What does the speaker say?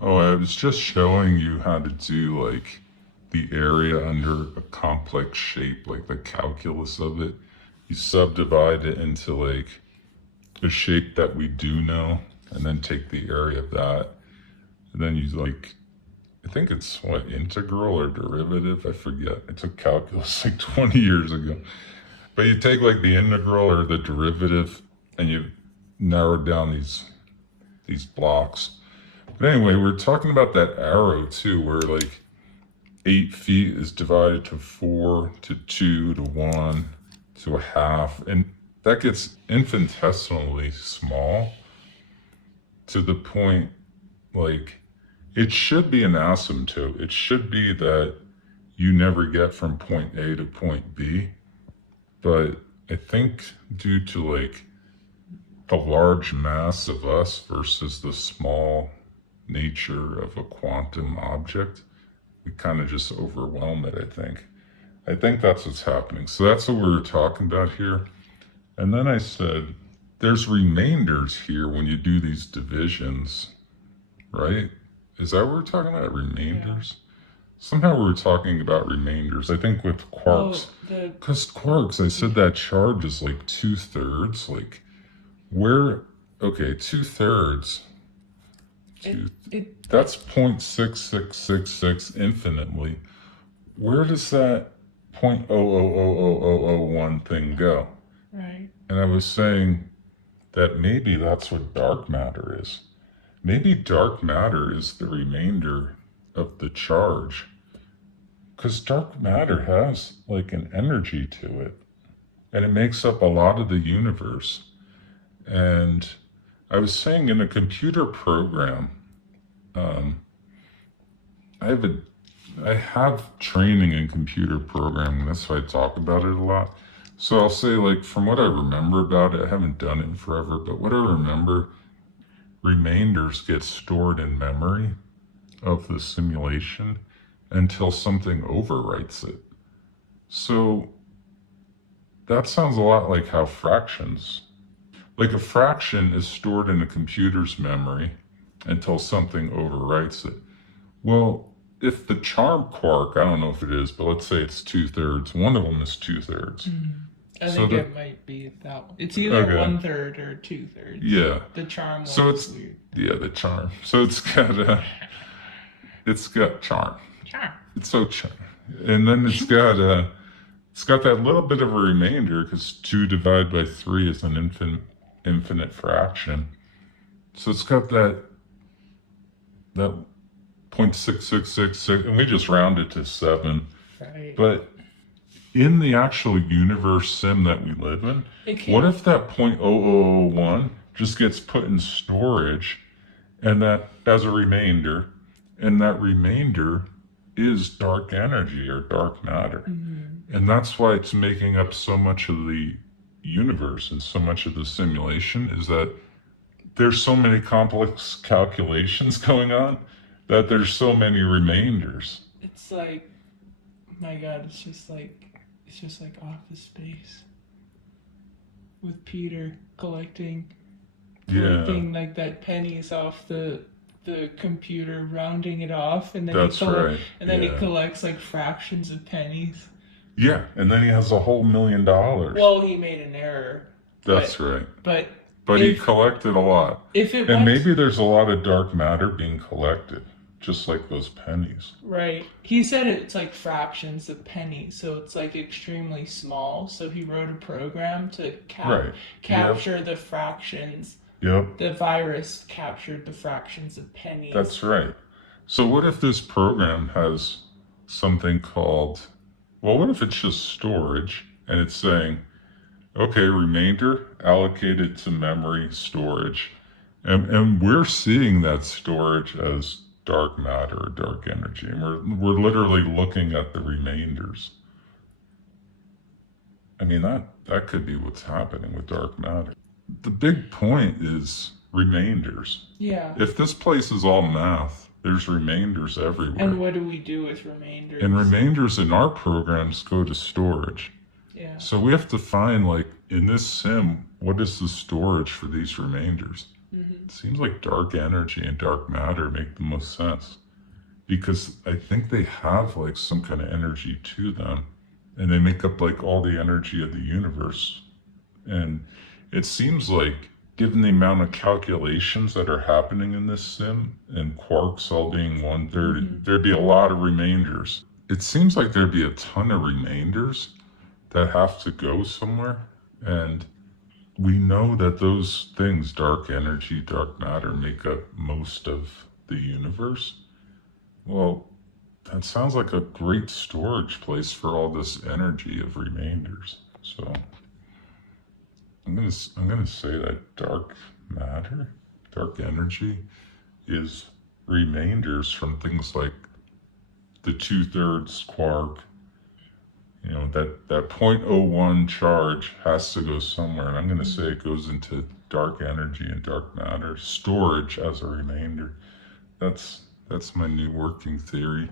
Oh, I was just showing you how to do like the area under a complex shape, like the calculus of it. You subdivide it into like a shape that we do know, and then take the area of that. And then you like, I think it's what, integral or derivative? I forget. I took calculus like 20 years ago. But you take like the integral or the derivative and you narrow down these blocks. But anyway, we're talking about that arrow too, where like 8 feet is divided to 4 to 2 to 1 to a half. And that gets infinitesimally small to the point like it should be an asymptote. It should be that you never get from point A to point B. But I think due to like the large mass of us versus the small nature of a quantum object, we kind of just overwhelm it, I think. I think that's what's happening. So that's what we were talking about here. And then I said, there's remainders here when you do these divisions, right? Is that what we're talking about? Remainders? Somehow we were talking about remainders. I think with quarks. Because quarks, I said that charge is like 2/3. Like, where, okay, 2/3. That's 0.6666 infinitely. Where does that 0.000001 thing go? Right. And I was saying that maybe that's what dark matter is. Maybe dark matter is the remainder of the charge. Because dark matter has like an energy to it. And it makes up a lot of the universe. And I was saying in a computer program, I have training in computer programming. That's why I talk about it a lot. So I'll say, like, from what I remember about it, I haven't done it in forever, but what I remember, remainders get stored in memory of the simulation until something overwrites it. So that sounds a lot like how fractions, like a fraction is stored in a computer's memory until something overwrites it. Well, if the charm quark, I don't know if it is, but let's say it's 2/3. One of them is 2/3. I think it might be that one. It's either 1/3 or 2/3. Yeah. The charm So one's it's weird. yeah, the charm. So it's got charm. Charm. It's so charm. And then it's got that little bit of a remainder because 2 divided by 3 is an infinite fraction. So it's got that 0.6666, and we just round it to 7. Right. But in the actual universe sim that we live in, what if that 0.0001 just gets put in storage and that as a remainder, and that remainder is dark energy or dark matter. And that's why it's making up so much of the universe and so much of the simulation, is that there's so many complex calculations going on that there's so many remainders. It's like, my God, it's just like Office Space with Peter collecting like that pennies off the computer, rounding it off, and then he collects like fractions of pennies. Yeah, and then he has a whole $1 million. Well, he made an error. That's right. But he collected a lot. Maybe there's a lot of dark matter being collected, just like those pennies. Right. He said it's like fractions of pennies, so it's like extremely small. So he wrote a program to capture the fractions. Yep. The virus captured the fractions of pennies. That's right. So what if this program has something called, well, what if it's just storage and it's saying, okay, remainder allocated to memory storage. And we're seeing that storage as dark matter or dark energy. And we're literally looking at the remainders. I mean, that could be what's happening with dark matter. The big point is remainders. Yeah. If this place is all math, there's remainders everywhere. And what do we do with remainders? And remainders in our programs go to storage. Yeah. So we have to find, like, in this sim, what is the storage for these remainders? Mm-hmm. It seems like dark energy and dark matter make the most sense because I think they have like some kind of energy to them and they make up like all the energy of the universe. And it seems like, given the amount of calculations that are happening in this sim, and quarks all being one, there'd be a lot of remainders. It seems like there'd be a ton of remainders that have to go somewhere. And we know that those things, dark energy, dark matter, make up most of the universe. Well, that sounds like a great storage place for all this energy of remainders. So I'm gonna say that dark matter, dark energy, is remainders from things like the 2/3 quark. You know, that 0.01 charge has to go somewhere, and I'm gonna say it goes into dark energy and dark matter storage as a remainder. That's my new working theory.